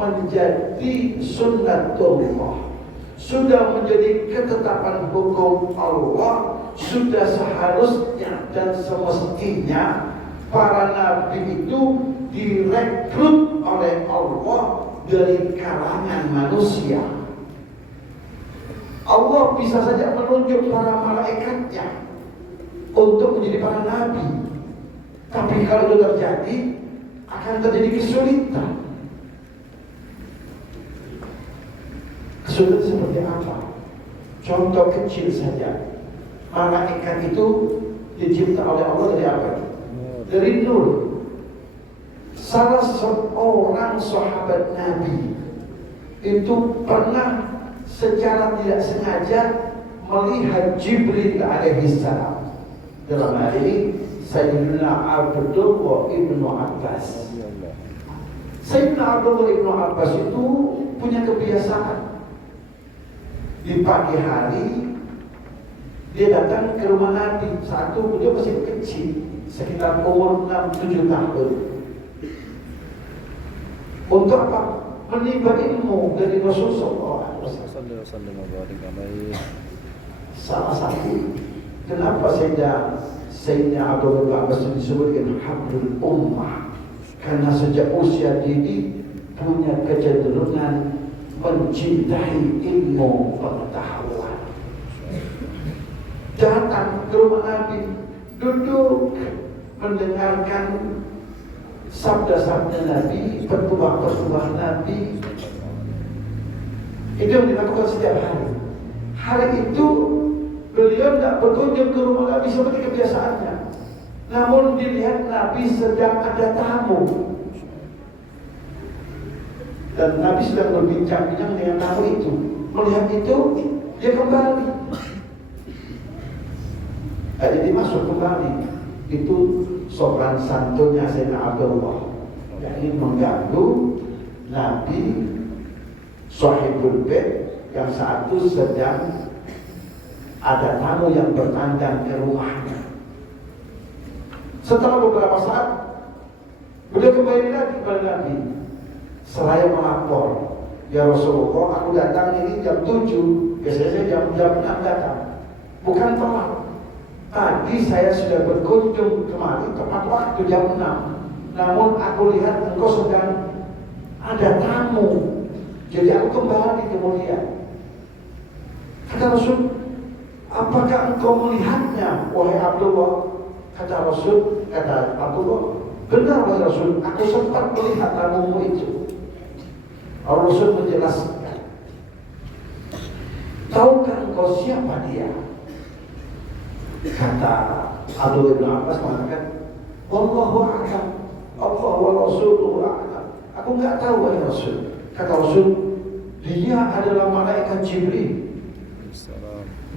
menjadi sunnatullah, sudah menjadi ketetapan hukum Allah, sudah seharusnya dan semestinya para nabi itu direkrut oleh Allah dari kalangan manusia. Allah bisa saja menunjuk para malaikatnya untuk menjadi para nabi, tapi kalau itu terjadi akan terjadi kesulitan. Kesulitan seperti apa? Contoh kecil saja. Malaikat itu dicipta oleh Allah dari apa? Dari nur. Salah seorang sahabat Nabi itu pernah secara tidak sengaja melihat Jibril alaihissalam. Dalam hal ini Sayyidina Abdullah ibnu Abbas. Sayyidina Abdullah ibnu Abbas itu punya kebiasaan. Di pagi hari dia datang ke rumah Nabi. Satu, dia masih kecil, sekitar umur 6-7 tahun. Untuk apa? Menimba ilmu dari Rasulullah SAW. Salah satu, kenapa Sayyidina Abdullah Abbas disebut dengan Habrul Ummah? Karena sejak usia dini punya kecenderungan mencintai ilmu pengetahuan. Datang ke rumah Nabi, duduk mendengarkan sabda-sabda Nabi, pertuah-pertuah Nabi. Itu yang dilakukan setiap hari. Hari itu beliau tidak berkunjung ke rumah Nabi seperti kebiasaannya. Namun dilihat Nabi sedang ada tamu, dan Nabi sedang berbincang-bincang dengan tamu itu. Melihat itu, dia kembali. Jadi masuk kembali. Itu sopan santunnya Sayyidina Abdullah, yakni mengganggu Nabi Sahibul Bait yang satu sedang ada tamu yang bertandang ke rumahnya. Setelah beberapa saat beliau kembali lagi kepada Nabi. Seraya melapor, ya Rasulullah, aku datang ini jam 7, biasanya jam 6 datang, bukan telat. Tadi saya sudah berkunjung kemari tepat waktu jam 6, namun aku lihat engkau sedang ada tamu, jadi aku kembali kemudian. Kata Rasul, apakah engkau melihatnya, wahai Abdullah? Kata Rasul, kata Abdullah, benar wahai Rasul, aku sempat melihat tamumu itu. Rasul menjelaskan, tahukah engkau siapa dia? Kata Abdullah bin Abbas mengatakan, Wallahu a'lam, Allah wa Rasuluhu a'lam. Aku enggak tahu wahai Rasul. Kata Rasul, dia adalah malaikat Jibril.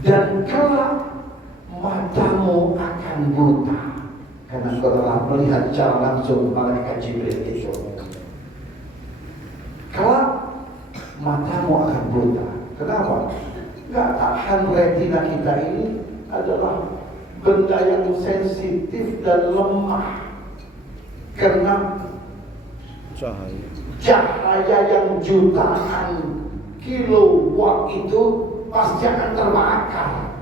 Dan kelak matamu akan buta karena engkau telah melihat secara langsung malaikat Jibril itu. Kelak matamu akan buta. Kenapa? Enggak tahan retina kita ini adalah benda yang sensitif dan lemah karena cahaya yang jutaan kilowatt itu pasti akan terbakar.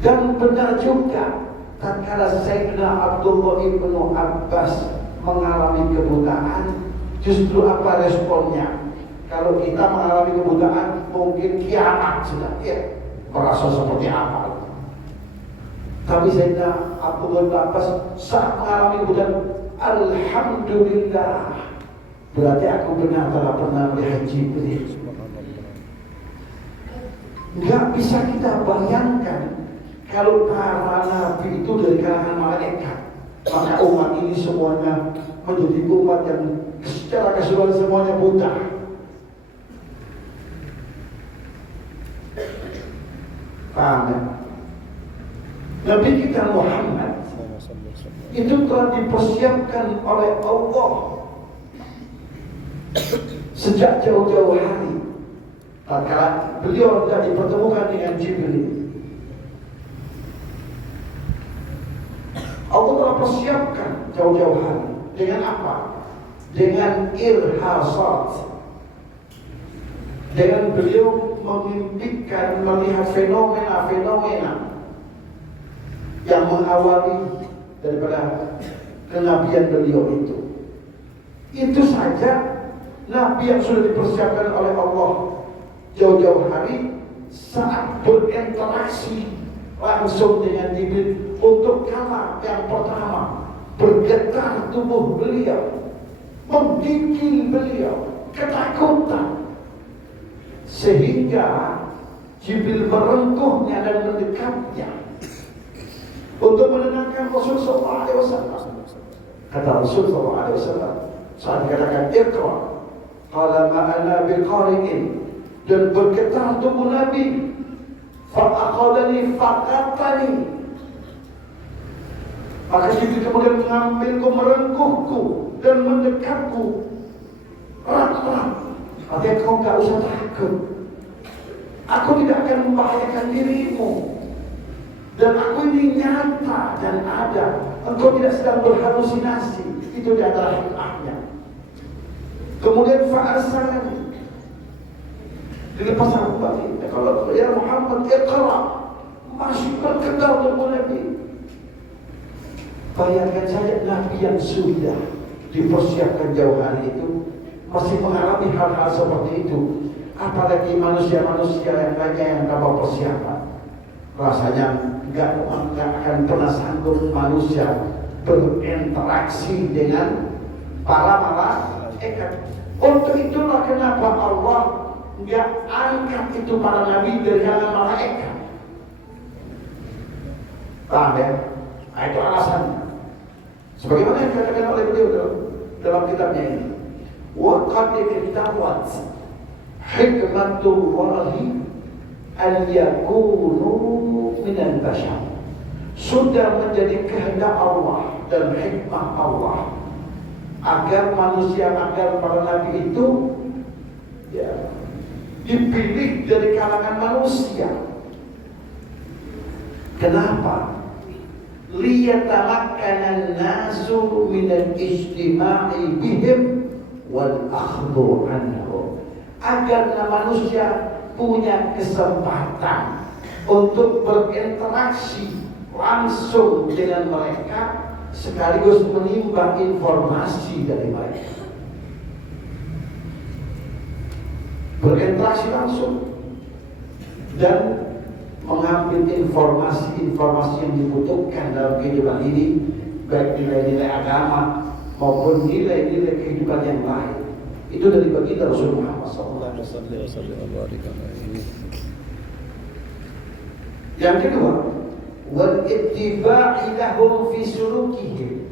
Dan benar juga, tatkala Sayyidina Abdullah ibnu Abbas mengalami kebutaan, justru apa responnya? Kalau kita mengalami kebutaan, mungkin kiamat sudah, ya, merasa seperti apa? Tapi Sayyidina Abdullah ibnu Abbas saat mengalami kebutaan, Alhamdulillah, berarti aku benar telah pernah melihat Jibril. Nggak bisa kita bayangkan kalau para nabi itu dari kalangan malaikat, maka umat ini semuanya menjadi umat yang secara keseluruhan semuanya buta. Paham ya? Nabi kita Muhammad itu telah dipersiapkan oleh Allah sejak jauh-jauh hari. Tatkala beliau sudah dipertemukan dengan Jibril, Allah telah persiapkan jauh-jauh hari. Dengan apa? dengan irhasat, dengan beliau mengimpikan melihat fenomena-fenomena yang mengawali daripada kenabian beliau itu. Itu saja Nabi yang sudah dipersiapkan oleh Allah jauh-jauh hari saat berinteraksi langsung dengan Jibril untuk kala yang pertama bergetar tubuh beliau, menggigil beliau, ketakutan, sehingga Jibril merengkuhnya dan mendekatnya untuk menenangkan Rasul sallallahu alaihi wasallam. Kata Rasul sallallahu alaihi wasallam saat dikatakan Iqra, qala ma ana biqari'in, dan bergetar tubuh Nabi, fa'aqadani faqatani, maka Jibril kemudian mengambilku, merengkuhku dan mendekatku erat-erat. Artinya kau gak usah takut, aku tidak akan membahayakan dirimu, dan aku ini nyata dan ada, engkau tidak sedang berhalusinasi. Itu di antara hikmahnya. Kemudian fa'arsalani, dilepas kembali. Kalau ya Muhammad Iqra, masih bergetar tubuh Nabi. Bayangkan saja Nabi yang sudah dipersiapkan jauh hari itu masih mengalami hal-hal seperti itu, apalagi manusia-manusia yang lainnya yang tanpa persiapan. Rasanya nggak akan pernah sanggup manusia berinteraksi dengan para malaikat. Untuk itulah kenapa Allah nggak angkat itu para nabi dari kalangan malaikat. Paham ya? Nah, itu alasannya. Sebagaimana yang dikatakan oleh beliau dalam kitabnya ini, wa qad iktawat hikmatullahi an yakunu minal bashar. Sudah menjadi kehendak Allah dan hikmah Allah agar manusia, agar para nabi itu ya, dipilih dari kalangan manusia. Kenapa? Liyatamakkana an-nasu min al-ijtima'i bihim wal akhdhu anhum, agar manusia punya kesempatan untuk berinteraksi langsung dengan mereka sekaligus menimbang informasi dari mereka. Berinteraksi langsung dan mengambil informasi-informasi yang dibutuhkan dalam kehidupan ini, baik nilai-nilai agama maupun nilai-nilai kehidupan yang lain. Itu dari baginda Rasul Muhammad SAW. Yang kedua, wal ittiba'i lahum fi sulukihim,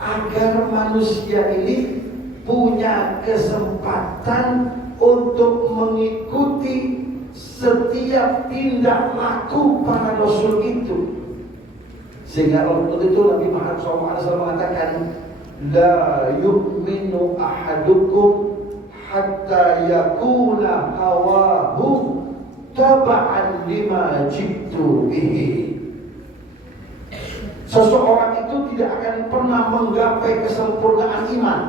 agar manusia ini punya kesempatan untuk mengikuti setiap tindak laku para Rasul itu. Sehingga untuk itu Nabi Muhammad SAW mengatakan, la yu'minu ahadukum hatta yakuna hawahu taba'an lima jitu bihi. Seseorang itu tidak akan pernah menggapai kesempurnaan iman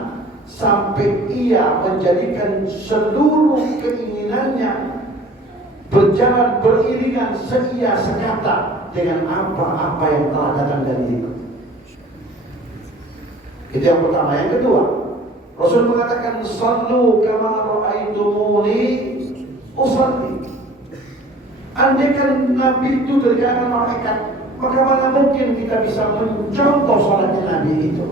sampai ia menjadikan seluruh keinginannya berjalan beriringan seia sekata dengan apa-apa yang telah datang dari itu. Itu yang pertama. Yang kedua, Rasul mengatakan, sallu kama ra'aitumuni usalli. Andaikan Nabi itu dari kalangan malaikat, maka mana mungkin kita bisa mencontoh salatnya Nabi itu.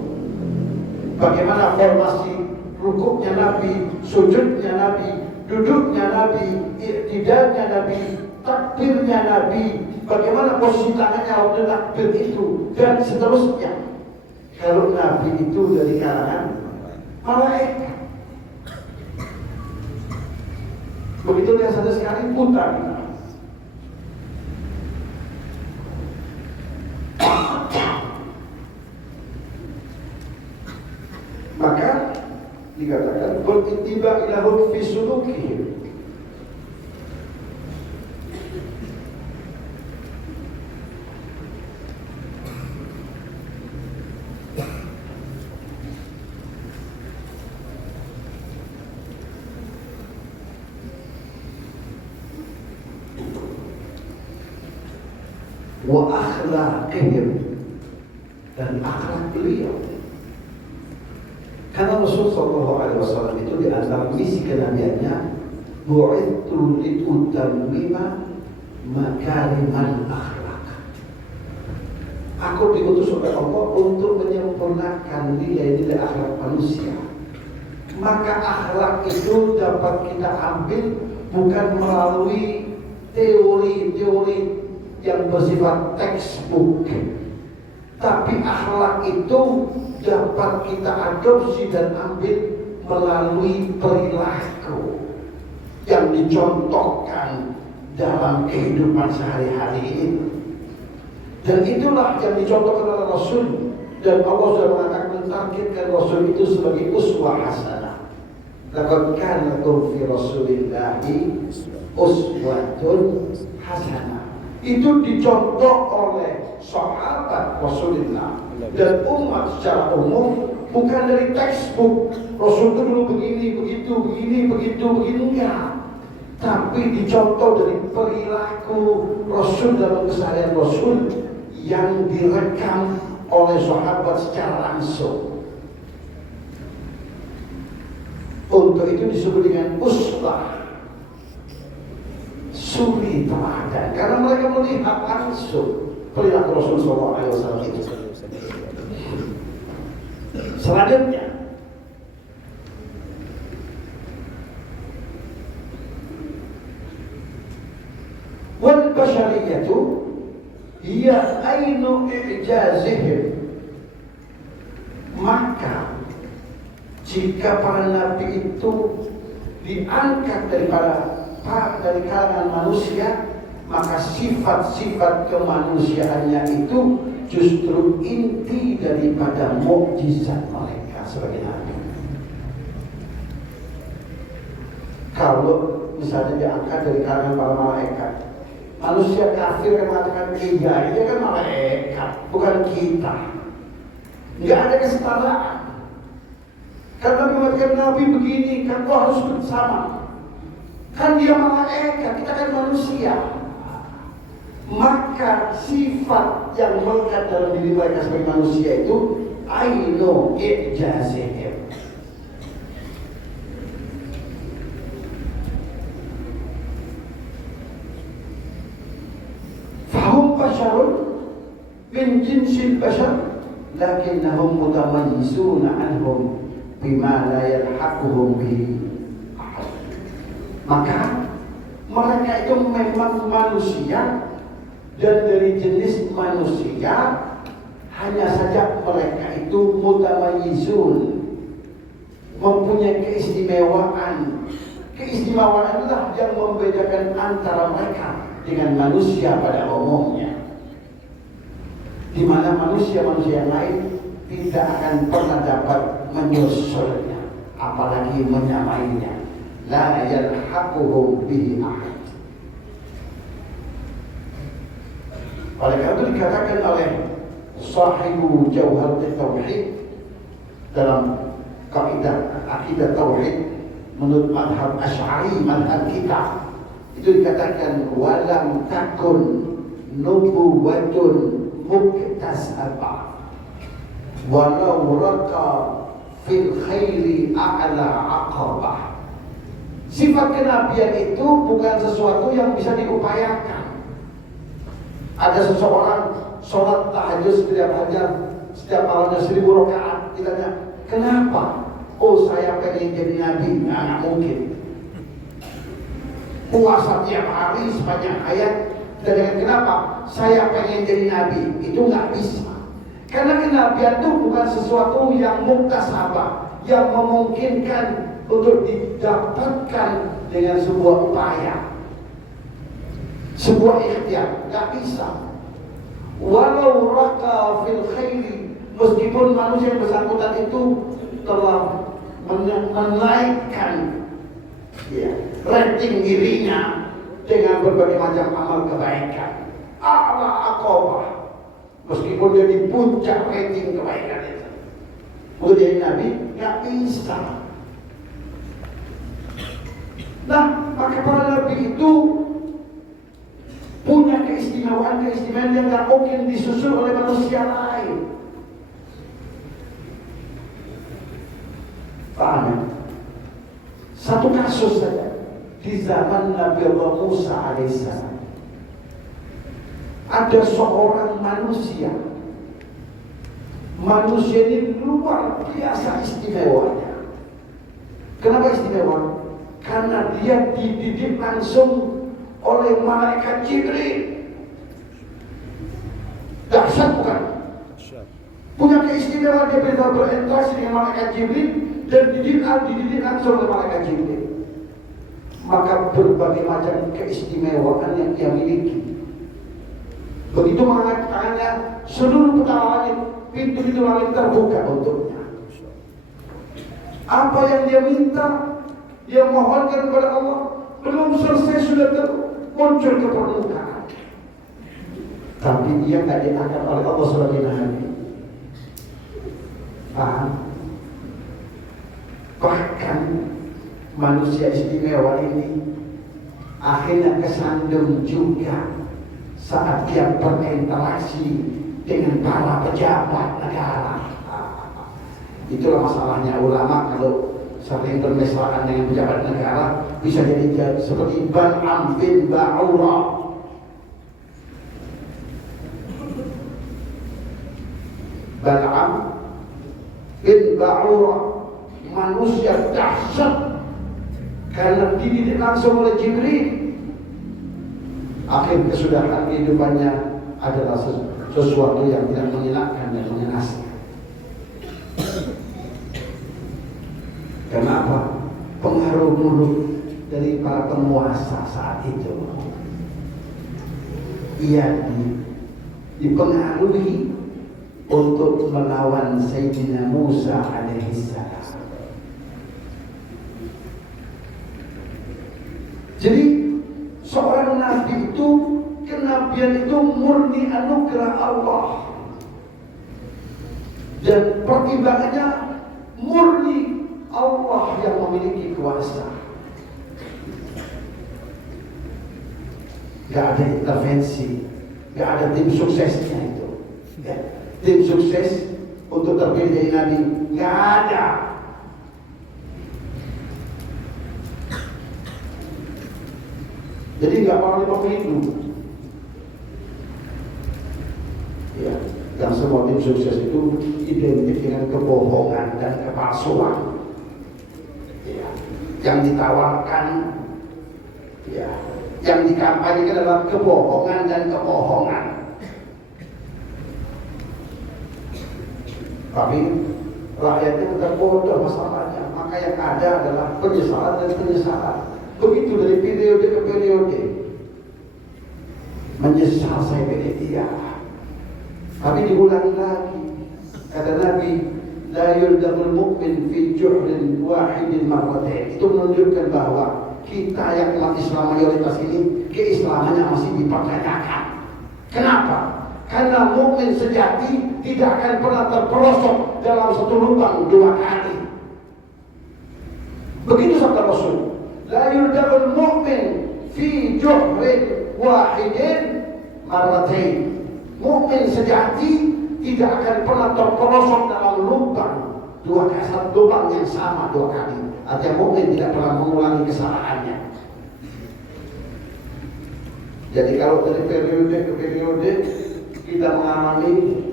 Bagaimana formasi rukuknya Nabi, sujudnya Nabi, duduknya Nabi, iktidalnya Nabi, takbirnya Nabi, bagaimana posisi tangannya waktu takbir itu, dan seterusnya. Kalau Nabi itu dari kalangan malaikat, begitu lihat saja sekali putar kita. Maka dikatakan beritiba ilahum fi sulukihim. wa akhlaqihim, dan akhlak beliau. Karena Rasul sallallahu alaihi wasallam itu di antara misi kenabiannya, bu'ithu liutammima makarimal akhlak. Aku diutus oleh Allah untuk menyempurnakan nilai-nilai akhlak manusia. Maka akhlak itu dapat kita ambil bukan melalui teori-teori yang bersifat textbook, tapi akhlak itu dapat kita adopsi dan ambil melalui perilaku yang dicontohkan dalam kehidupan sehari-hari ini. Dan itulah yang dicontohkan oleh Rasul, dan Allah sudah mengatakan mentargetkan Rasul itu sebagai uswah hasanah. Laqad kana lakum fi Rasulillahi uswatun hasanah. Itu dicontoh oleh sahabat Rasulullah dan umat secara umum, bukan dari textbook. Rasul itu dulu begini, begitu, begini, begitu, begini, enggak. Tapi dicontoh dari perilaku Rasul dalam keseharian Rasul yang direkam oleh sahabat secara langsung. Untuk itu disebut dengan uswah, suri teladan, karena mereka melihat langsung perilaku Rasul sallallahu alaihi wasallam itu. Selanjutnya, wal bashariyatu hiya ainu i'jazihim. Maka jika para nabi itu diangkat dari kalangan manusia, maka sifat-sifat kemanusiaannya itu justru inti daripada mukjizat mereka sebagai nabi. Kalau misalnya diangkat dari kalangan para malaikat, manusia kafir yang mengatakan iya, dia kan malaikat, bukan kita. Nggak ada kesetaraan. Karena mengatakan Nabi begini, kan kau harus bersama. Kan dia malaikat, kita kan manusia. Maka sifat yang melekat dalam diri mereka sebagai manusia itu ainu i'jazihim. Fahum basharun min jinsil bashar, lakinnahum mutamayyizuna anhum bima la yalhaquhum bihi ahad. Maka mereka itu memang manusia, dan dari jenis manusia, hanya saja mereka itu mutamayyizun, mempunyai keistimewaan. Keistimewaan itulah yang membedakan antara mereka dengan manusia pada umumnya, di mana manusia-manusia yang lain tidak akan pernah dapat menyusulnya, apalagi menyamainya. La yalhaquhum bihi ahad. Oleh karena itu dikatakan oleh sahibu Jauhar Tauhid dalam kaidah akidah tauhid menurut madhab Asy'ari, madhab kita, itu dikatakan walam takun nubuwatun muktasabah walau raqa fil khairi a'la aqabah. Sifat kenabian itu bukan sesuatu yang bisa diupayakan. Ada seseorang sholat tahajud setiap malamnya 1000 rakaat, ditanya kenapa? Oh, saya pengen jadi nabi. Nah, nggak mungkin. Puasa tiap hari sepanjang hayat, dan kenapa? Saya pengen jadi nabi. Itu nggak bisa. Karena kenabian itu bukan sesuatu yang muktasabah, yang memungkinkan untuk didapatkan dengan sebuah upaya, sebuah ikhtiar. Nggak bisa. Walau raqa fil khairi, meskipun manusia yang bersangkutan itu telah menaikkan rating dirinya dengan berbagai macam amal kebaikan, a'la aqabah, meskipun dia di puncak rating kebaikan itu, untuk jadi nabi nggak bisa. Nah, maka para nabi itu punya keistimewaannya keistimewaan-keistimewaan yang nggak mungkin disusul oleh manusia lain. Paham ya? Satu kasus saja di zaman Nabi Allah Musa alaihissalam. Ada seorang manusia ini luar biasa istimewanya. Kenapa istimewa? Karena dia dididik langsung oleh malaikat Jibril. Dahsyat bukan? Punya keistimewaan, dia bisa berinteraksi dengan malaikat Jibril dan dididik langsung oleh malaikat Jibril. Maka berbagai macam keistimewaan yang dia miliki. Begitu mengangkat tangannya, seluruh petala langit, pintu-pintu langit terbuka untuknya. Apa yang dia minta, dia mohonkan kepada Allah, belum selesai sudah muncul ke permukaan. Tapi dia tidak diangkat oleh Allah sebagai nabi. Paham? Bahkan manusia istimewa ini akhirnya kesandung juga saat dia berinteraksi dengan para pejabat negara. Itulah masalahnya ulama kalau sering bermesraan dengan pejabat negara, bisa jadi seperti Bal'am bin Ba'ura. Bal'am bin Ba'ura, manusia dahsyat karena dididik langsung oleh Jibril. Akhir kesudahan kehidupannya adalah sesuatu yang tidak menyenangkan dan mengenaskan. Kenapa? Pengaruh mulut dari para penguasa saat itu. Ia dipengaruhi untuk melawan Sayyidina Musa alaihissalam. Jadi seorang nabi itu, kenabian itu murni anugerah Allah, dan pertimbangannya murni Allah yang memiliki kuasa. Gak ada intervensi, gak ada tim suksesnya itu. Ya. Tim sukses untuk terpilih jadi nabi gak ada. Jadi nggak perlu pemilu. Ya, yang semua tim sukses itu identik dengan kebohongan dan kepalsuan. Ya, yang ditawarkan, ya, yang dikampanyekan adalah kebohongan dan kebohongan. Tapi rakyatnya tetap bodoh masalahnya. Maka yang ada adalah penyesalan dan penyesalan. Begitu dari periode ke periode. Menyesal saya pilih dia. Tapi diulangi lagi. Kata Nabi, la yuldamul mu'min fi juhrin wahidin marratain. Itu menunjukkan bahwa kita yang umat Islam mayoritas ini, keislamannya masih dipertanyakan. Kenapa? Karena mukmin sejati tidak akan pernah terperosok dalam satu lubang dua kali. Begitu sabda Rasul. La yuldamul mu'min fi juhrin wahidin marratain. Mukmin sejati tidak akan pernah terperosok dalam lubang dua kali, satu lubang yang sama dua kali. Artinya mukmin tidak pernah mengulangi kesalahannya. Jadi kalau dari periode ke periode kita mengalami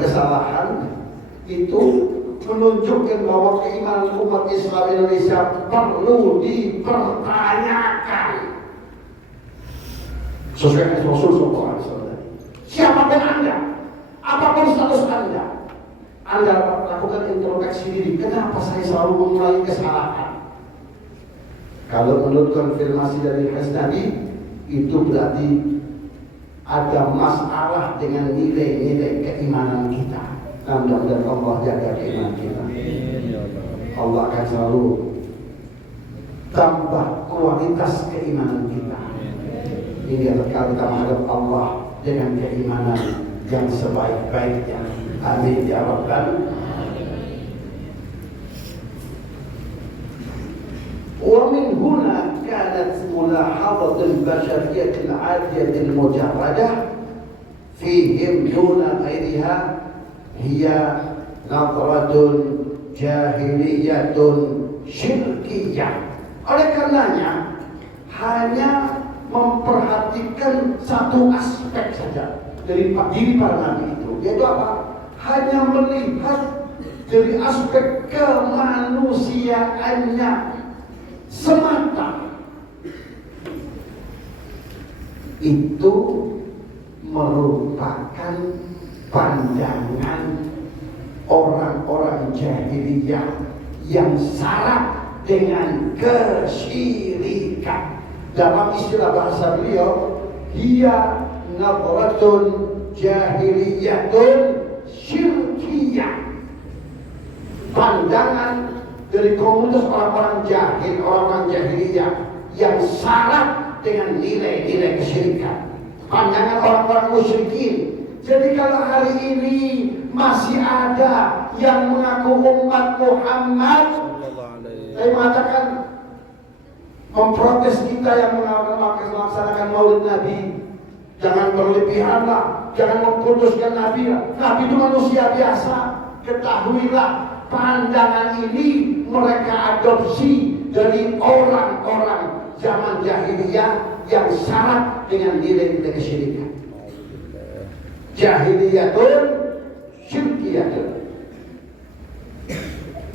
kesalahan, itu menunjukkan bahwa keimanan umat Islam Indonesia perlu dipertanyakan. Sesuai dengan Rasul SAW. Siapapun Anda, apapun status Anda lakukan introspeksi diri. Kenapa saya selalu mengulangi kesalahan? Kalau menurut konfirmasi dari hadis Nabi, itu berarti ada masalah dengan nilai-nilai keimanan kita. Mudah-mudahan Allah jaga keimanan kita. Allah akan selalu tambah kualitas keimanan kita. Ini adalah kita menghadap Allah dengan keimanan yang sebaik-baiknya. Amin ya Rabbal. Wa min huna kanat ملاحظة البشرية العادية المجردة فيهم دون غيرها هي نظرة جاهلية syirkiyah. Oleh karenanya hanya memperhatikan satu aspek saja dari diri para nabi itu, yaitu apa? Hanya melihat dari aspek kemanusiaannya semata. Itu merupakan pandangan orang-orang jahiliyah yang syarat dengan kesyirikan. Dalam istilah bahasa beliau, hiya nadratun jahiliyatun syirkiyah. Pandangan dari komunitas orang-orang jahil, orang-orang jahiliyah yang syarat dengan nilai-nilai kesyirikan. Pandangan orang-orang musyrikin. Jadi kalau hari ini masih ada yang mengaku umat Muhammad, saya mengatakan memprotes kita yang melaksanakan Maulid Nabi, jangan berlebihanlah, jangan mengkuduskan Nabi. Nabi itu manusia biasa. Ketahuilah, pandangan ini mereka adopsi dari orang-orang zaman jahiliyah yang syarat dengan nilai-nilai kesyirikan. Jahiliyatun syirkiyatun.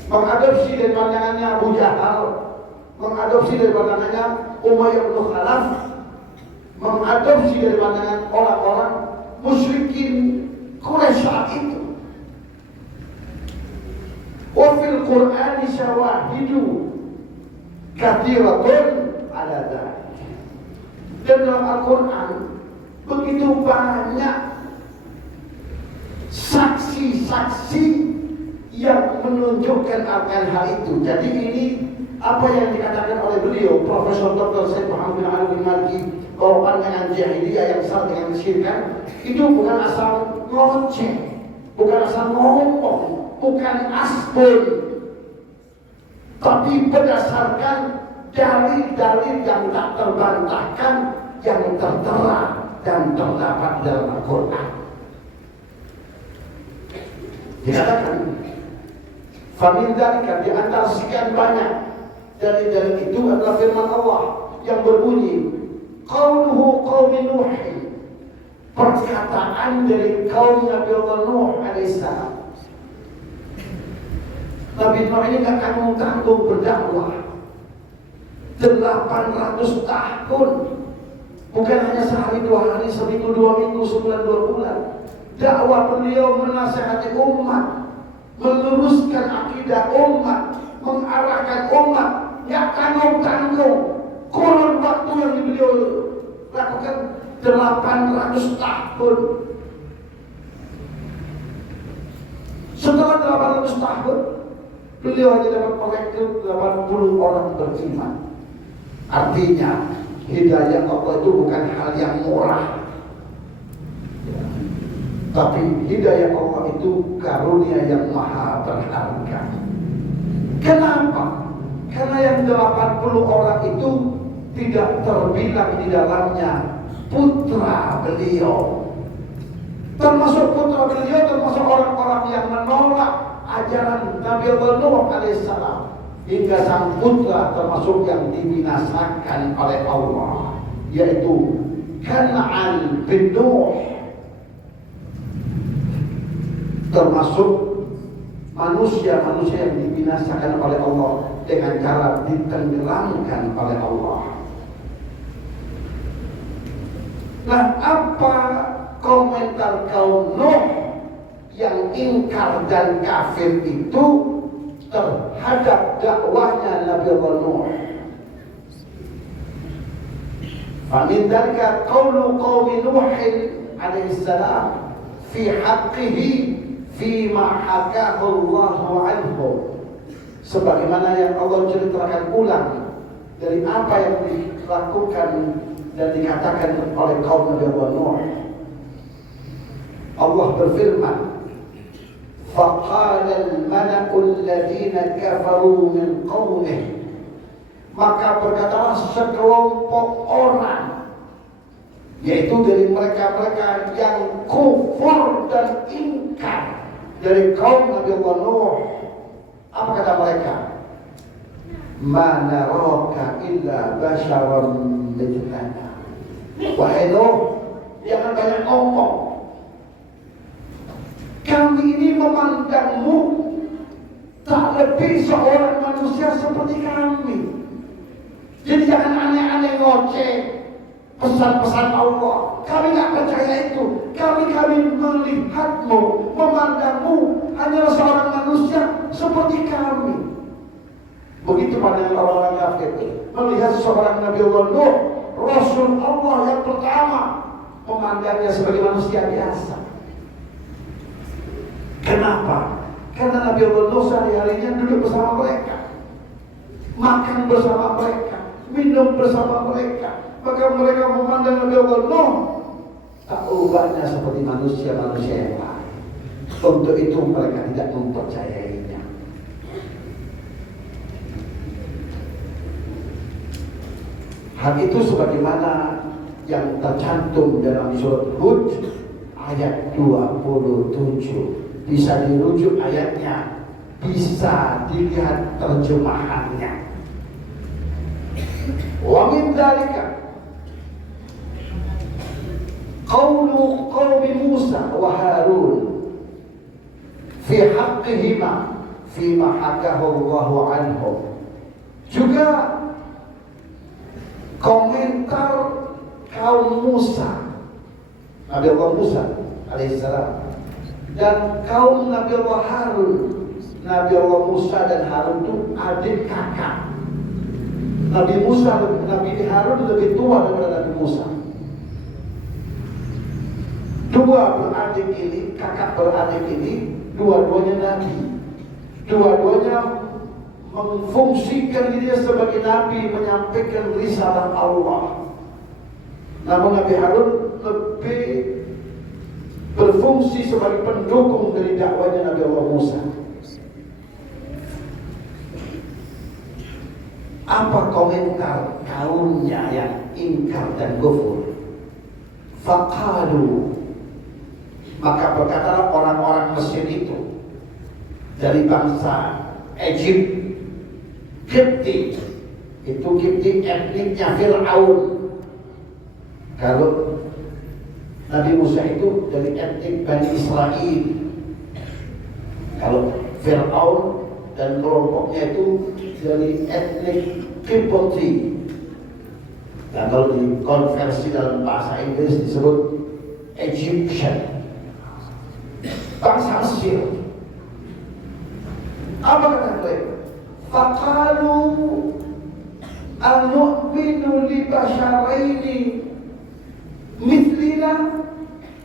Mengadopsi dari pandangannya Abu Jahal, mengadopsi dari pandangannya Umayyah bin Khalaf, mengadopsi dari pandangan orang-orang musyrikin Quraisy saat itu. Wa fil Qur'ani syawahidu katsiratun ala dzalik. Dan dalam Al-Qur'an begitu banyak saksi-saksi yang menunjukkan akan hal itu. Jadi ini apa yang dikatakan oleh beliau, Profesor Dr. Syed Muhammad bin Ali bin Maliki, bahwa pandangan jahiliyah yang syarat dengan kesyirikan itu bukan asal ngoceh, bukan asal ngomong, bukan asbun, tapi berdasarkan dalil-dalil yang tak terbantahkan, yang tertera dan terdapat dalam Al-Quran. Dikatakan, famin dzalika, di antara sekian banyak dalil-dalil itu adalah firman Allah yang berbunyi, qauluhu qaumi Nuh, perkataan dari kaum Nabi Allah Nuh alaihissalam. Nabi Nuh ini gak tanggung-tanggung berdakwah 800 tahun, bukan hanya sehari dua hari, seminggu dua minggu, sebulan dua bulan. Dakwah beliau menasihati umat, meluruskan akidah umat, mengarahkan umat, gak tanggung-tanggung. Kurun waktu yang beliau lakukan 800 tahun. Setelah 800 tahun, beliau hanya dapat merekrut 80 orang beriman. Artinya hidayah Allah itu bukan hal yang murah, tapi hidayah Allah itu karunia yang maha berharga. Kenapa? Karena yang 80 orang itu tidak terbilang di dalamnya putra beliau. Termasuk putra beliau, termasuk orang-orang yang menolak ajaran Nabi Allah Nuh alaihissalam, hingga sang putra termasuk yang dibinasakan oleh Allah, yaitu Kan'an bin Nuh, termasuk manusia-manusia yang dibinasakan oleh Allah dengan cara ditenggelamkan oleh Allah. Nah, apa komentar kaum Nuh yang ingkar dan kafir itu terhadap dakwahnya Nabi Allah Nuh? Famin dzalika qaulu qaumi Nuh alaihi salam fi haqqihi fi ma hakahu Allah anhu, sebagaimana yang Allah ceritakan ulang dari apa yang dilakukan dan dikatakan oleh kaum Nabi Allah Nuh. Allah berfirman, فقال الملأ الذين كفروا من قومه Maka berkatalah sekelompok orang, yaitu dari mereka-mereka yang kufur dan ingkar dari kaum Nabi Allah Nuh. Apa kata mereka? Ma naraka illa basyaran mithlana. Wahai Nuh, jangan banyak ngomong. Kami ini memandangmu tak lebih seorang manusia seperti kami. Jadi jangan aneh-aneh ngoceh pesan-pesan Allah. Kami nggak percaya itu. Kami melihatmu, memandangmu hanyalah seorang manusia seperti kami. Begitu pandangan orang-orang kafir melihat seorang Nabi Allah Nuh, Rasul Allah yang pertama, memandangnya sebagai manusia biasa. Kenapa? Karena Nabi Allah Nuh sehari-harinya duduk bersama mereka, makan bersama mereka, minum bersama mereka. Maka mereka memandang Nabi Allah Nuh tak ubahnya seperti manusia-manusia yang lain. Untuk itu mereka tidak mempercayainya. Hal itu sebagaimana yang tercantum dalam surat Hud ayat 27. Bisa dirujuk ayatnya, bisa dilihat terjemahannya. Wa min dzalika qaulu qaumi Musa wa Harun fi haqqihima fima hakahu Allahu anhum. Juga komentar kaum Musa, Nabi Allah Musa alaihissalam, dan kaum Nabi Allah Harun. Nabi Allah Musa dan Harun itu adik kakak. Nabi Harun lebih tua daripada Nabi Musa. Dua beradik ini, kakak beradik ini, dua-duanya nabi. Dua-duanya memfungsikan dirinya sebagai nabi, menyampaikan risalah Allah. Namun Nabi Harun lebih berfungsi sebagai pendukung dari dakwahnya Nabi Allah Musa. Apa komentar kaumnya yang ingkar dan kufur? Faqalu, maka berkatalah orang-orang Mesir itu dari bangsa Egypt, Kipti, itu Kipti etniknya Fir'aun. Kalau Nabi Musa itu dari etnik Bani Israel. Kalau Fir'aun dan kelompoknya itu dari etnik Kipti. Dan kalau dikonversi dalam bahasa Inggris disebut Egyptian, bangsa Mesir. Apa kata mereka? Faqalu anu'minu li basyaraini mithlina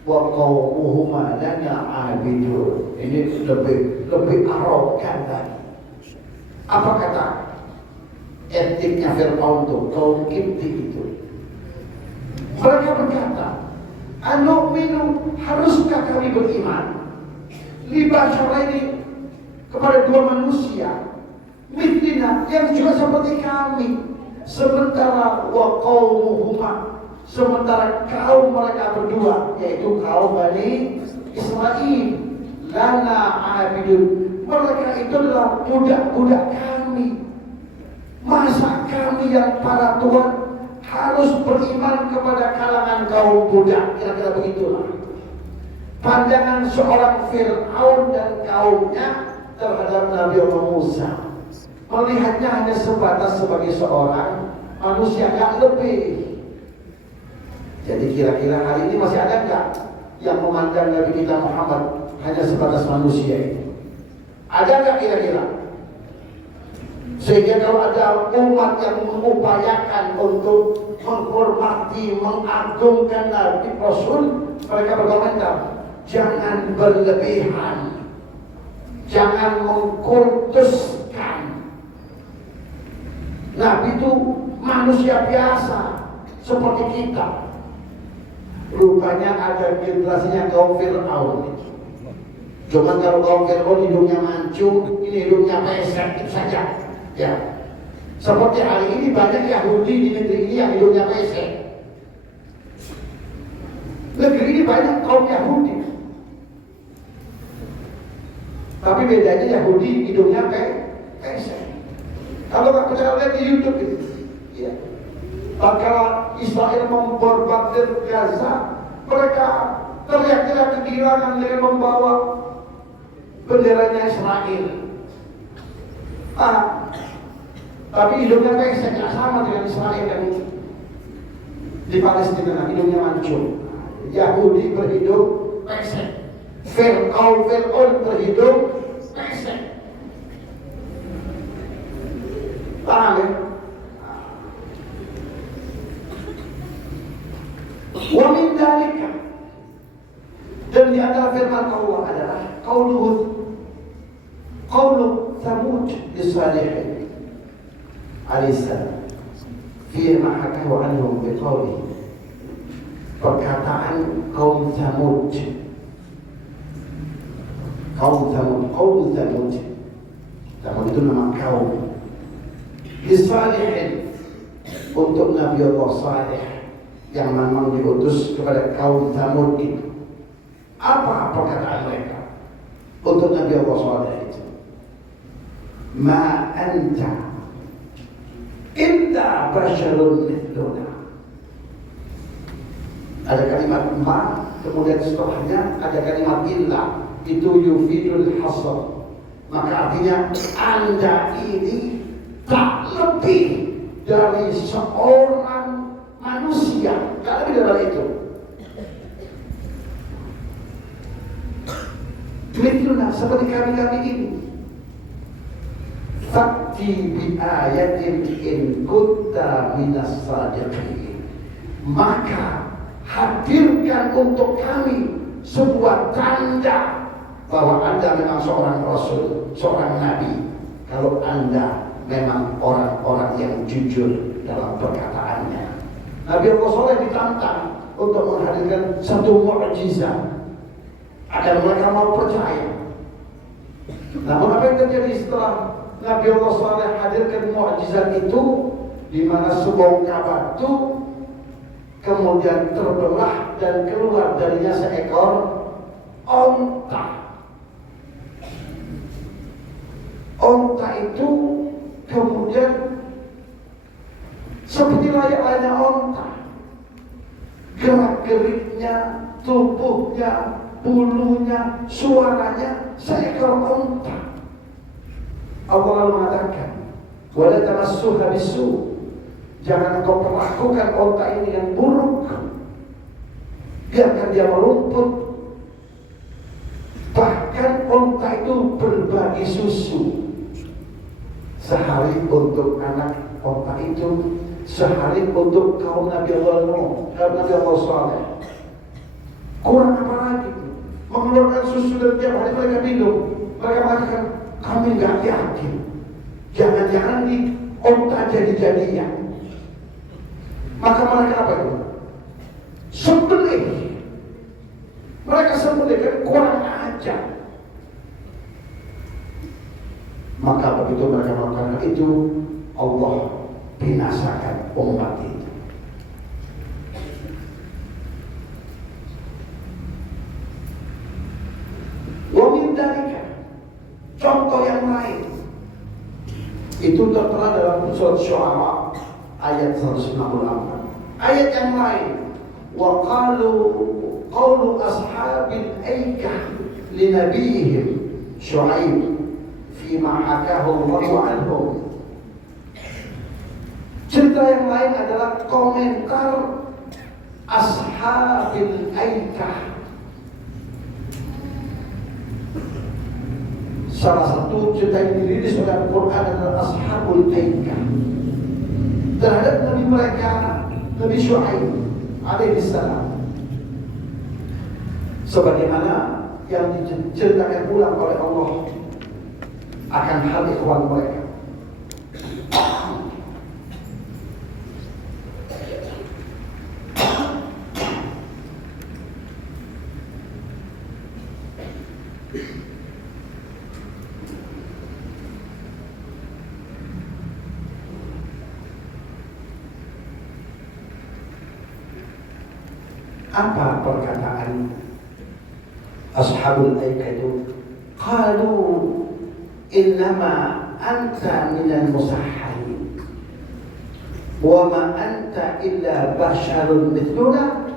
wa qawmuhuma lana abidun. Ini lebih arogan lagi. Apa kata etniknya Fir'aun itu, kaum Kipti itu? Mereka berkata, anu'minu, haruskah kami beriman li basyaraini, kepada dua manusia mithlina, yang juga seperti kami, sementara wa qaumuhuma, sementara kaum mereka berdua, yaitu kaum Bani Israel, lana abidun, mereka itu adalah budak-budak kami. Masa kami yang para tuan harus beriman kepada kalangan kaum budak? Kira-kira begitulah pandangan seorang Fir'aun dan kaumnya terhadap Nabi Allah Musa. Melihatnya hanya sebatas sebagai seorang manusia, gak lebih. Jadi kira-kira hari ini masih ada gak yang memandang Nabi kita Muhammad hanya sebatas manusia ini? Ada gak kira-kira? Sehingga kalau ada umat yang mengupayakan untuk menghormati, mengagungkan Nabi Rasul, mereka berkomentar, jangan berlebihan, jangan mengkultuskan. Nabi itu manusia biasa seperti kita. Rupanya ada generasinya kaum Fir'aun. Cuma kalau kaum Fir'aun hidungnya mancung, ini hidungnya pesek, itu saja. Ya, Seperti hari ini banyak Yahudi di negeri ini yang hidungnya pesek. Negeri ini banyak kaum Yahudi. Tapi bedanya Yahudi hidungnya pesek. Kalau nggak percaya lihat di YouTube gitu. Ya. Tatkala Israel membombardir Gaza, mereka teriak-teriak kegirangan dengan membawa benderanya Israel. Tapi hidungnya pesek, nggak sama dengan Israel yang di Palestina, hidungnya mancung. Yahudi berhidung pesek, Fir'aun berhidung pesek. Paham ya? Wa min dzalika, dan di antara firman Allah adalah qaulu Tsamud lis-salihin alaihissalam fi ma hakahu anhum biqawli, perkataan kaum Tsamud itu nama kaum lis-salihin, untuk Nabi Allah Saleh yang memang diutus kepada kaum Tsamud itu. Apa perkataan mereka untuk Nabi Allah Saleh itu? Ma anta illa basyarun mithluna. Ada kalimat ma, kemudian setelahnya ada kalimat illa, itu yufidul hasr. Maka artinya Anda ini tak lebih dari seorang manusia, tak lebih dari itu. Mithluna, seperti kami ini. Fakti bi ayatin in kunta minas sadiqin. Maka hadirkan untuk kami sebuah tanda bahwa Anda memang seorang Rasul, seorang Nabi. Kalau Anda memang orang-orang yang jujur dalam perkataannya. Nabi Allah Saleh ditantang untuk menghadirkan satu mukjizat agar mereka mau percaya. Namun apa yang terjadi setelah Nabi Allah Saleh hadirkan mukjizat itu, di mana sebongkah batu kemudian terbelah dan keluar darinya seekor onta. Onta itu kemudian seperti layaknya onta, gerak-geriknya, tubuhnya, bulunya, suaranya seekor onta. Allah lalu mengatakan, wala tamassuha bisu, jangan kau perlakukan onta ini yang buruk, biarkan dia merumput. Bahkan onta itu berbagi susu, sehari untuk anak onta itu, sehari untuk kaum Nabi Allah Nuh, kaum Nabi Allah Saleh. Kurang apa lagi? Mengeluarkan susu dan tiap hari mereka minum. Mereka mengatakan, kami nggak yakin, jangan-jangan di onta jadi-jadian. Maka mereka apa itu? Sembelih. Mereka sembelih, kan kurang ajar. Maka begitu mereka melakukan itu, Allah binasakan umat itu. Wa min dzalika, contoh yang lain itu tertera dalam surat Syu'ara ayat 168. Ayat yang lain, wa qalu ashabil aikah li nabiyihim Syu'aib fima hakahu Allahu anhum. Cerita yang lain adalah komentar ashabil aikah. Salah satu cerita yang dirilis oleh Al-Quran adalah ashabul aikah terhadap Nabi mereka, Nabi Syu'aib alaihissalam, sebagaimana yang diceritakan ulang oleh Allah akan hal ikhwan mereka. Apa perkataan ashabul aikah itu? Qalu innama anta minal musahharin wa ma anta illa basharun mithluna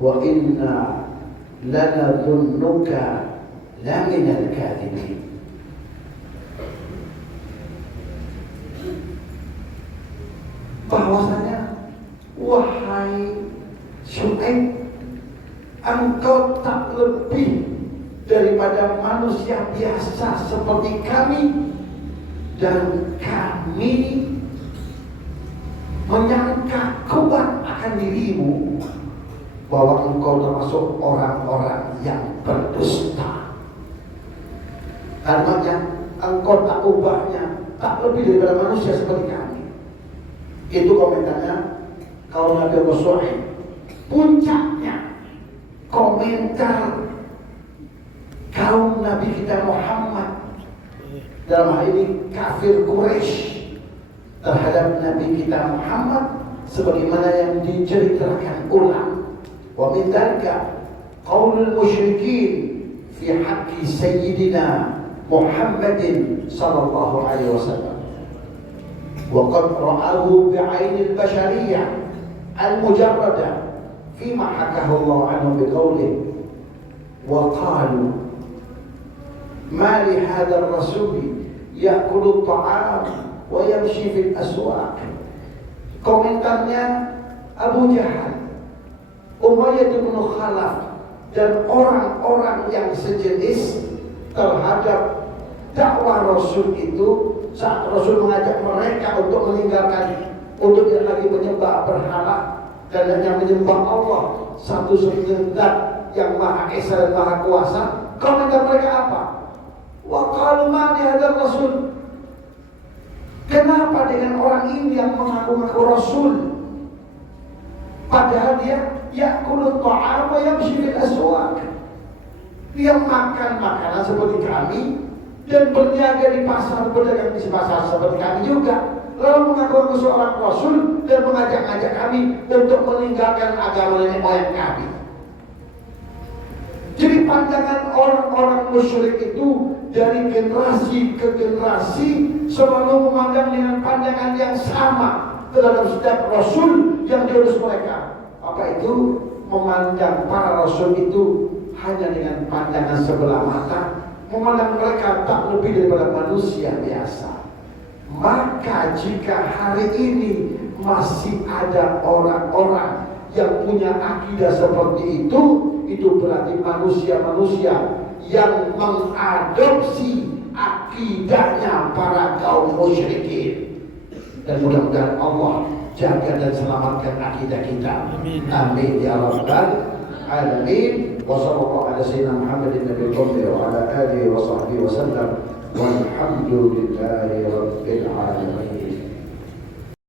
wa inna lanadhunnuka la minal kadhibin. Bahwasanya wahai Syuaib, engkau tak lebih daripada manusia biasa seperti kami, dan kami menyangka kuat akan dirimu bahwa engkau termasuk orang-orang yang berdusta. Artinya engkau tak ubahnya, tak lebih daripada manusia seperti kami. Itu komentarnya kaum Nabi Syuaib. Puncaknya komentar kaum Nabi kita Muhammad, dalam hal ini kafir Quraisy, terhadap Nabi kita Muhammad sebagaimana yang diceritakan ulang. Wa min dzalika qaulul musyrikin fi haqqi sayyidina Muhammadin sallallahu alaihi wasallam. Wa qad ra'ahu bi'ainil bashariyah al-mujarradah fima hakahu Allah anhu biqawlihi wa qalu ma li hadha ar-rasul ya'kulu at-ta'am wa yamshi fil aswaq. Komentarnya Abu Jahal, Umayyah bin Khalaf dan orang-orang yang sejenis terhadap dakwah Rasul itu saat Rasul mengajak mereka untuk meninggalkan, untuk tidak lagi menyembah berhala dan hanya menyembah Allah satu-satunya zat yang Maha Esa dan Maha Kuasa. Komentar mereka apa? Wa qalu ma li hadzal rasul. Kenapa dengan orang ini yang mengaku-ngaku Rasul, padahal dia ya'kulu ta'am wa yamshi fil aswaq, dia makan makanan seperti kami dan berniaga di pasar, berdagang di pasar seperti kami juga, lalu mengaku seorang Rasul dan mengajak-ajak kami untuk meninggalkan agama nenek moyang kami. Jadi pandangan orang-orang musyrik itu dari generasi ke generasi selalu memandang dengan pandangan yang sama terhadap setiap Rasul yang diutus mereka. Apa itu? Memandang para Rasul itu hanya dengan pandangan sebelah mata, memandang mereka tak lebih daripada manusia biasa. Maka jika hari ini masih ada orang-orang yang punya akidah seperti itu berarti manusia-manusia yang mengadopsi akidahnya para kaum musyrikin. Dan mudah-mudahan Allah jaga dan selamatkan akidah kita. Amin ya rabbal alamin. Wa sallallahu ala sayyidina Muhammadin nabiyil ummi wa ala alihi wa sahbihi wa sallam. Walhamdulillahi rabbil alamin.